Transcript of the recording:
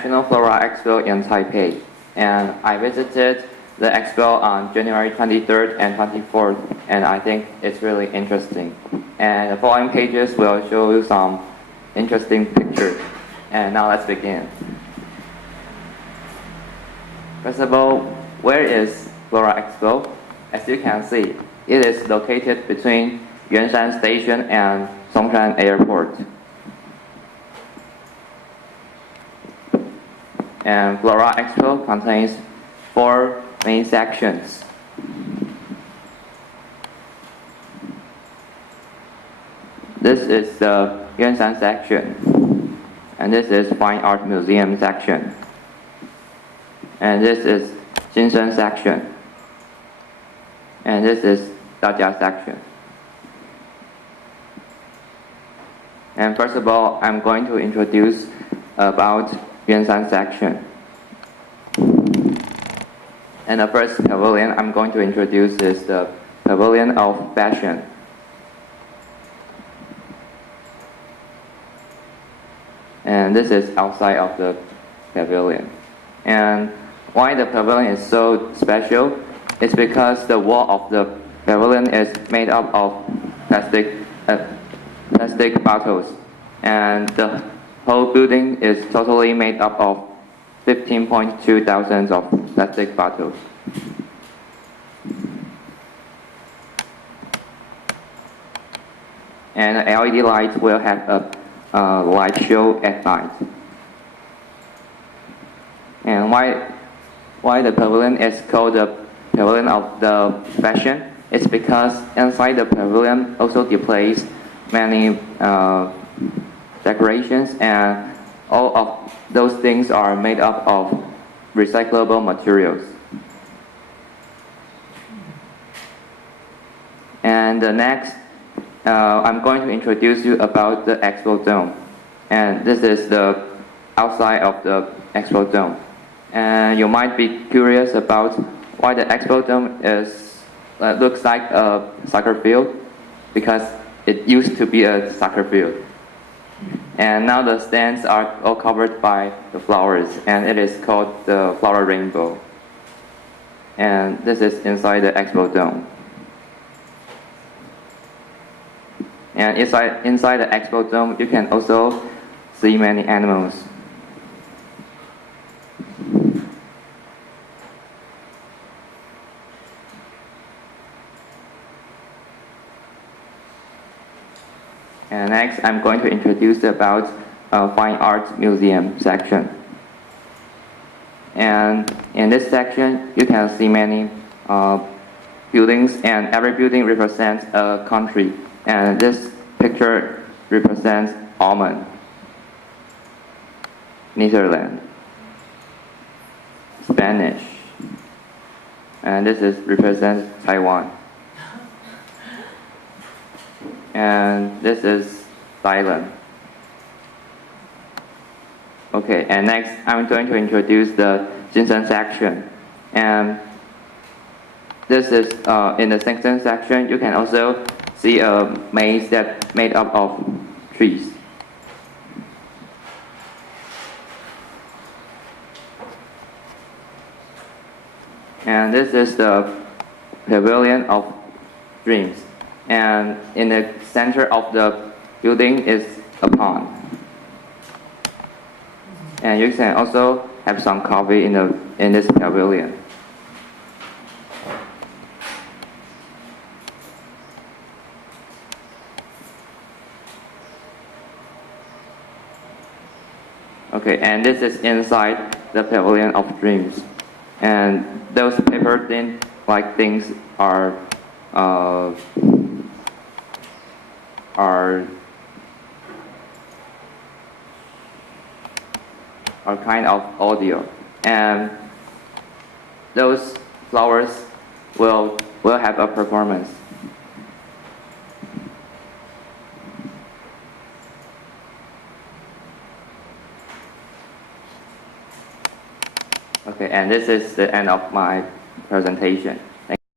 National Flora Expo in Taipei, and I visited the expo on January 23rd and 24th, and I think it's really interesting. And the following pages will show you some interesting pictures. And now let's begin. First of all, where is Flora Expo? As you can see, it is located between Yuanshan Station and Songshan Airport. And Flora Expo contains 4 main sections. This is the Yuanshan section, and this is Fine Art Museum section, and this is Xinsheng section, and this is Dajia section. And first of all, I'm going to introduce about Yuanshan section. And the first pavilion I'm going to introduce is the Pavilion of Fashion. And this is outside of the pavilion. And why the pavilion is so special? It's because the wall of the pavilion is made up of plastic bottles, and the whole building is totally made up of 15.2 thousands of plastic bottles. And the LED light will have a light show at night. And why the pavilion is called the Pavilion of the Fashion? It's because inside the pavilion also displays many decorations, and all of those things are made up of recyclable materials. And the next, I'm going to introduce you about the Expo Dome. And this is the outside of the Expo Dome. And you might be curious about why the Expo Dome looks like a soccer field, because it used to be a soccer field. And now the stands are all covered by the flowers, and it is called the flower rainbow. And this is inside the Expo Dome. And inside the Expo Dome, you can also see many animals. And next, I'm going to introduce about Fine Art Museum section. And in this section, you can see many buildings, and every building represents a country. And this picture represents Almond, Netherlands, Spanish, and this represents Taiwan. And this is Thailand. Okay, and next I'm going to introduce the Xinsheng section. And this is in the Xinsheng section, you can also see a maze that's made up of trees. And this is the Pavilion of Dreams. And in the center of the building is a pond. And you can also have some coffee in this pavilion. Okay, and this is inside the Pavilion of Dreams. And those paper thin-like things are kind of audio, and those flowers will have a performance. Okay, and this is the end of my presentation.